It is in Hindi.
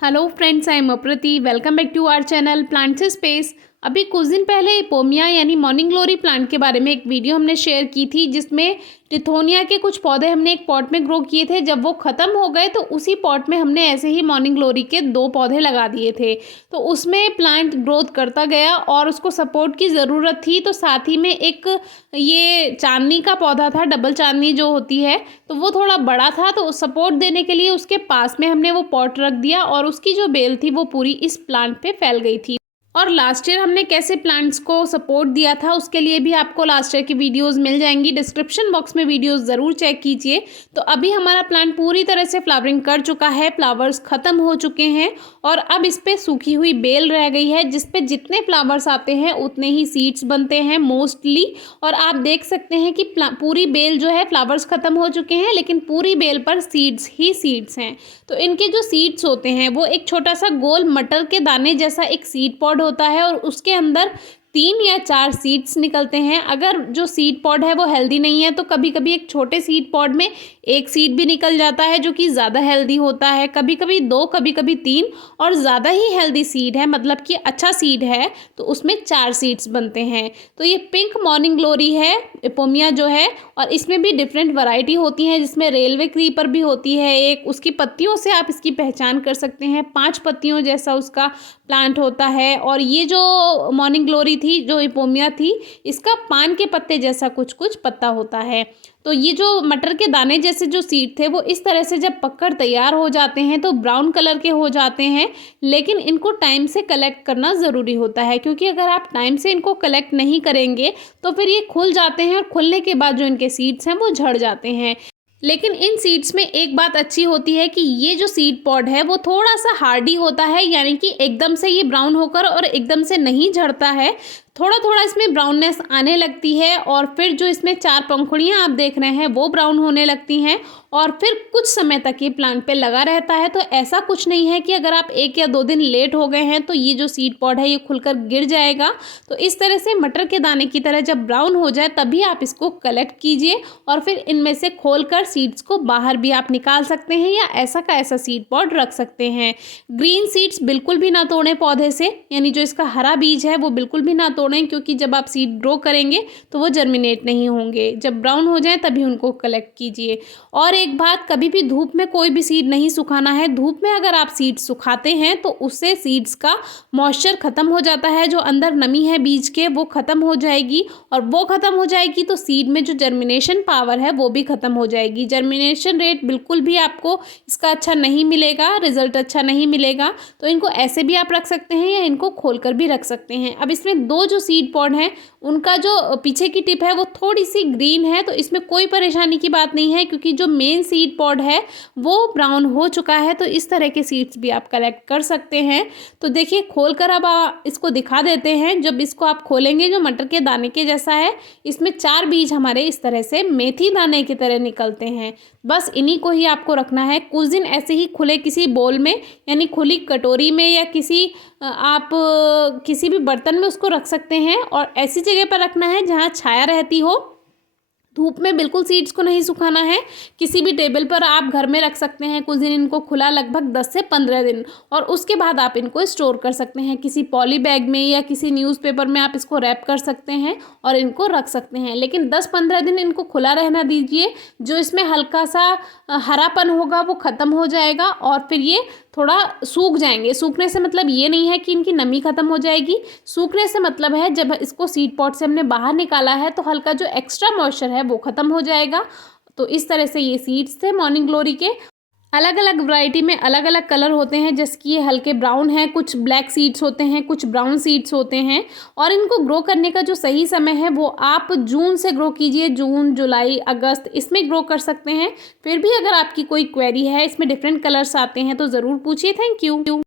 Hello friends, I am Aprati. Welcome back to our channel plants space. अभी कुछ दिन पहले इपोमिया यानी मॉर्निंग ग्लोरी प्लांट के बारे में एक वीडियो हमने शेयर की थी, जिसमें टिथोनिया के कुछ पौधे हमने एक पॉट में ग्रो किए थे। जब वो ख़त्म हो गए तो उसी पॉट में हमने ऐसे ही मॉर्निंग ग्लोरी के 2 पौधे लगा दिए थे। तो उसमें प्लांट ग्रोथ करता गया और उसको सपोर्ट की ज़रूरत थी। तो साथ ही में एक ये चांदनी का पौधा था, डबल चांदनी जो होती है, तो वो थोड़ा बड़ा था। तो सपोर्ट देने के लिए उसके पास में हमने वो पॉट रख दिया और उसकी जो बेल थी वो पूरी इस प्लांट पे फैल गई थी। और लास्ट ईयर हमने कैसे प्लांट्स को सपोर्ट दिया था उसके लिए भी आपको लास्ट ईयर की वीडियोस मिल जाएंगी। डिस्क्रिप्शन बॉक्स में वीडियोस ज़रूर चेक कीजिए। तो अभी हमारा प्लांट पूरी तरह से फ्लावरिंग कर चुका है, फ्लावर्स ख़त्म हो चुके हैं और अब इस पर सूखी हुई बेल रह गई है, जिस पे जितने फ्लावर्स आते हैं उतने ही सीड्स बनते हैं मोस्टली। और आप देख सकते हैं कि पूरी बेल जो है, फ्लावर्स ख़त्म हो चुके हैं लेकिन पूरी बेल पर सीड्स ही सीड्स हैं। तो इनके जो सीड्स होते हैं वो एक छोटा सा गोल मटर के दाने जैसा एक सीड पॉड होता है और उसके अंदर 3 या 4 सीड्स निकलते हैं। अगर जो सीड पॉड है वो हेल्दी नहीं है तो कभी कभी एक छोटे सीड पॉड में 1 सीड भी निकल जाता है, जो कि ज़्यादा हेल्दी होता है। कभी कभी 2, कभी कभी 3 और ज़्यादा ही हेल्दी सीड है, मतलब कि अच्छा सीड है, तो उसमें 4 सीड्स बनते हैं। तो ये पिंक मॉर्निंग ग्लोरी है, इपोमिया जो है, और इसमें भी डिफरेंट वैरायटी होती हैं, जिसमें रेलवे क्रीपर भी होती है एक। उसकी पत्तियों से आप इसकी पहचान कर सकते हैं, 5 पत्तियों जैसा उसका प्लांट होता है। और ये जो मॉर्निंग ग्लोरी थी, जो इपोमिया थी, इसका पान के पत्ते जैसा कुछ कुछ पत्ता होता है। तो ये जो मटर के दाने जैसे जो सीड थे वो इस तरह से जब पककर तैयार हो जाते हैं तो ब्राउन कलर के हो जाते हैं। लेकिन इनको टाइम से कलेक्ट करना ज़रूरी होता है, क्योंकि अगर आप टाइम से इनको कलेक्ट नहीं करेंगे तो फिर ये खुल जाते हैं और खुलने के बाद जो इनके सीड्स हैं वो झड़ जाते हैं। लेकिन इन सीड्स में एक बात अच्छी होती है कि ये जो सीड पॉड है वो थोड़ा सा हार्डी होता है, यानी कि एकदम से ये ब्राउन होकर और एकदम से नहीं झड़ता है। थोड़ा थोड़ा इसमें ब्राउननेस आने लगती है और फिर जो इसमें 4 पंखुड़ियाँ आप देख रहे हैं वो ब्राउन होने लगती हैं और फिर कुछ समय तक ये प्लांट पे लगा रहता है। तो ऐसा कुछ नहीं है कि अगर आप 1 या 2 दिन लेट हो गए हैं तो ये जो सीड पॉड है ये खुलकर गिर जाएगा। तो इस तरह से मटर के दाने की तरह जब ब्राउन हो जाए तभी आप इसको कलेक्ट कीजिए और फिर इनमें से खोलकर सीड्स को बाहर भी आप निकाल सकते हैं या ऐसा का ऐसा सीड पॉड रख सकते हैं। ग्रीन सीड्स बिल्कुल भी ना तोड़ें पौधे से, यानी जो इसका हरा बीज है वो बिल्कुल भी ना तोड़ें, क्योंकि जब आप सीड ग्रो करेंगे तो वो जर्मिनेट नहीं होंगे। जब ब्राउन हो जाए तभी उनको कलेक्ट कीजिए। और एक बात, कभी भी धूप में कोई भी सीड नहीं सुखाना है। धूप में अगर आप सीड सुखाते हैं तो उससे सीड्स का मॉइस्चर ख़त्म हो जाता है, जो अंदर नमी है बीज के वो ख़त्म हो जाएगी और वो ख़त्म हो जाएगी तो सीड में जो जर्मिनेशन पावर है वो भी ख़त्म हो जाएगी। जर्मिनेशन रेट बिल्कुल भी आपको इसका अच्छा नहीं मिलेगा, रिजल्ट अच्छा नहीं मिलेगा। तो इनको ऐसे भी आप रख सकते हैं या इनको खोलकर भी रख सकते हैं। अब इसमें 2 जो सीड पॉड हैं उनका जो पीछे की टिप है वो थोड़ी सी ग्रीन है, तो इसमें कोई परेशानी की बात नहीं है, क्योंकि जो मेन सीड पॉड है वो ब्राउन हो चुका है। तो इस तरह के सीड्स भी आप कलेक्ट कर सकते हैं। तो देखिए, खोलकर अब इसको दिखा देते हैं। जब इसको आप खोलेंगे, जो मटर के दाने के जैसा है, इसमें 4 बीज हमारे इस तरह से मेथी दाने की तरह निकलते हैं। बस इन्हीं को ही आपको रखना है। कुछ दिन ऐसे ही खुले किसी बोल में, यानी खुली कटोरी में या आप किसी भी बर्तन में उसको रख सकते हैं और ऐसी जगह पर रखना है जहाँ छाया रहती हो। धूप में बिल्कुल सीड्स को नहीं सुखाना है। किसी भी टेबल पर आप घर में रख सकते हैं कुछ दिन इनको खुला, लगभग 10 से 15 दिन, और उसके बाद आप इनको स्टोर कर सकते हैं किसी पॉली बैग में या किसी न्यूज़पेपर में। आप इसको रैप कर सकते हैं और इनको रख सकते हैं। लेकिन 10-15 दिन इनको खुला रहना दीजिए। जो इसमें हल्का सा हरापन होगा वो ख़त्म हो जाएगा और फिर ये थोड़ा सूख जाएंगे। सूखने से मतलब ये नहीं है कि इनकी नमी ख़त्म हो जाएगी। सूखने से मतलब है जब इसको सीड पॉट से हमने बाहर निकाला है तो हल्का जो एक्स्ट्रा मॉइस्चर है वो ख़त्म हो जाएगा। तो इस तरह से ये सीड्स थे मॉर्निंग ग्लोरी के। अलग अलग वैरायटी में अलग अलग कलर होते हैं, जैसे कि ये हल्के ब्राउन है, कुछ ब्लैक सीड्स होते हैं, कुछ ब्राउन सीड्स होते हैं। और इनको ग्रो करने का जो सही समय है वो आप जून से ग्रो कीजिए। जून, जुलाई, अगस्त इसमें ग्रो कर सकते हैं। फिर भी अगर आपकी कोई क्वेरी है, इसमें डिफरेंट कलर्स आते हैं, तो ज़रूर पूछिए। Thank you.